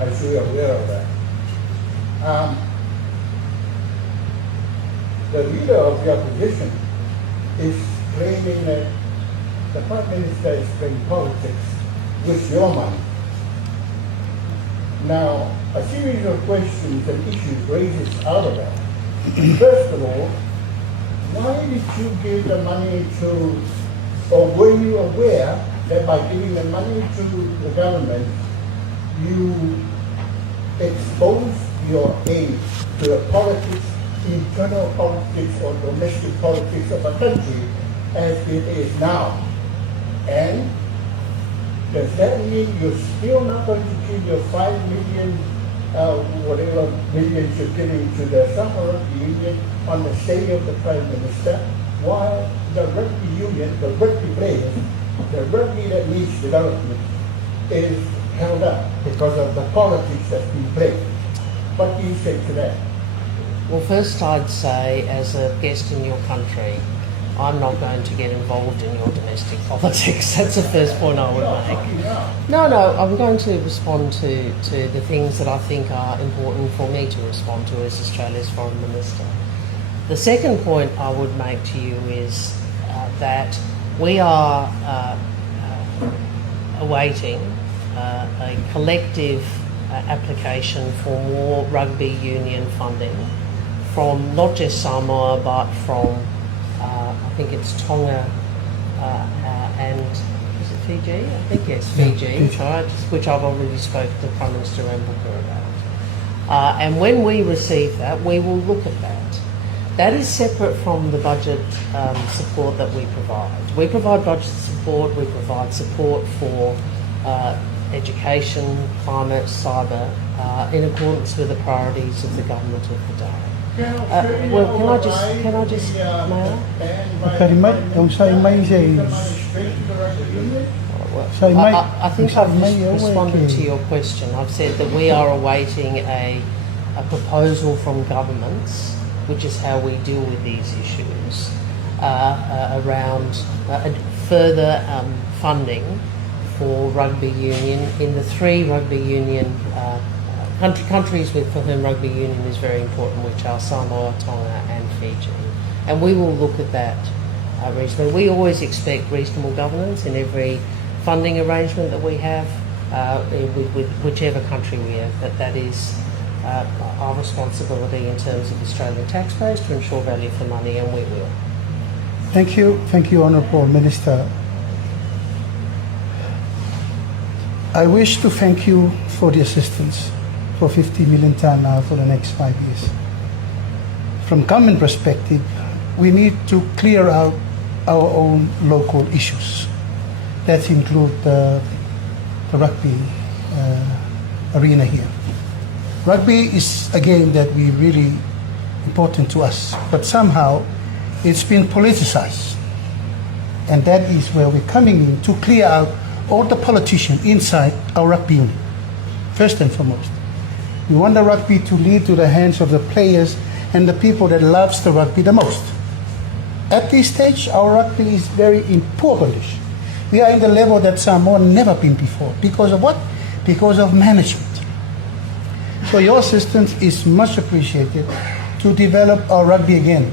I'm sure you're aware of that. The leader of the opposition is claiming that the Prime Minister is playing politics with your money. Now, a series of questions and issues raises out of that. First of all, why did you give the money to, or were you aware that by giving the money to the government, you expose your aid to the politics, internal politics or domestic politics of a country as it is now? And does that mean you're still not going to give your 5 million, whatever millions you're giving to the Samoa Rugby Union on the say of the Prime Minister, while the rugby union, the rugby players, the rugby that needs development is held up because of the politics that's being played? What do you say to that? Well, first I'd say, as a guest in your country, I'm not going to get involved in your domestic politics. That's the first point I would make. No, I'm going to respond to the things that I think are important for me to respond to as Australia's Foreign Minister. The second point I would make to you is that we are awaiting a collective application for more rugby union funding from not just Samoa but from I think it's Tonga and is it Fiji? I think yes, Fiji, right, which I've already spoken to Prime Minister Booker about. And when we receive that, we will look at that. That is separate from the budget support that we provide. We provide budget support, we provide support for education, climate, cyber, in accordance with the priorities of the government of the day. Well, can I just, Mayor? I think I've responded to your question. I've said that we are awaiting a proposal from governments, which is how we deal with these issues, around further funding for rugby union in the 3 rugby union countries for whom rugby union is very important, which are Samoa, Tonga and Fiji. And we will look at that reasonably. We always expect reasonable governance in every funding arrangement that we have with whichever country we have, but that is our responsibility in terms of Australian taxpayers to ensure value for money, and we will. Thank you, Honourable Minister. I wish to thank you for the assistance for 50 million tonne now for the next 5 years. From government perspective, we need to clear out our own local issues. That include the rugby arena here. Rugby is a game that we really important to us, but somehow it's been politicized. And that is where we're coming in to clear out all the politicians inside our rugby union, first and foremost. We want the rugby to lead to the hands of the players and the people that loves the rugby the most. At this stage, our rugby is very in poor condition. We are in the level that Samoa never been before. Because of what? Because of management. So your assistance is much appreciated to develop our rugby again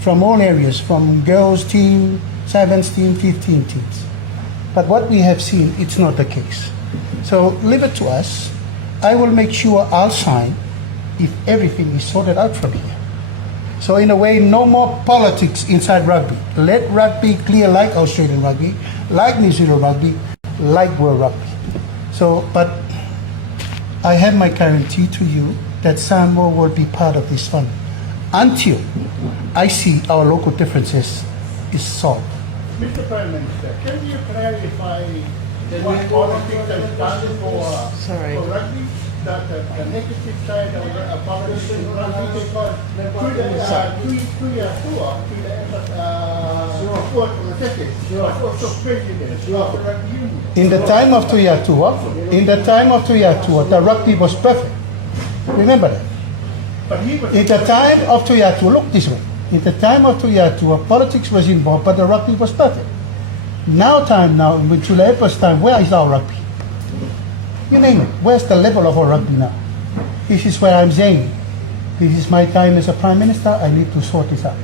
from all areas, from girls team, 7s team, 15 teams. But what we have seen, it's not the case. So leave it to us. I will make sure I'll sign if everything is sorted out from here. So in a way, no more politics inside rugby. Let rugby clear like Australian rugby, like New Zealand rugby, like World Rugby. So, but I have my guarantee to you that Samoa will be part of this fund until I see our local differences is solved. Mr. Prime Minister, can you clarify what politics has done for rugby? That the negative side of the politics in rugby, because through your tour, to the report from the second, was also president of the rugby union. In the time of 2 year tour, the rugby was perfect. Remember that. But he was In the time of 2 year tour, look this way. In the time of 2 year tour, politics was involved, but the rugby was perfect. Now, with Tulepa's time, where is our rugby? You name it. Where's the level of our rugby now? This is where I'm saying, this is my time as a Prime Minister, I need to sort this out.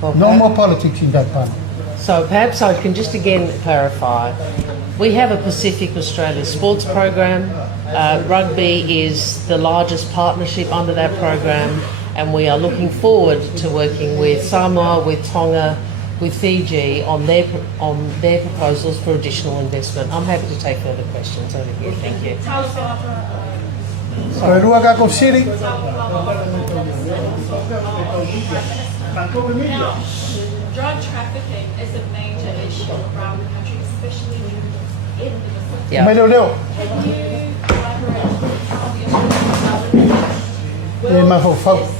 Well, No more politics in that panel. So perhaps I can just again clarify. We have a Pacific Australia sports program. Rugby is the largest partnership under that program, and we are looking forward to working with Samoa, with Tonga, with Fiji on their proposals for additional investment. I'm happy to take further questions over here. Thank you. So, Ruakako City, Now, drug trafficking is a major issue around the country, especially in the Pacific. Yeah. Meloleo, Can you elaborate on how the Australian government will Maho, assist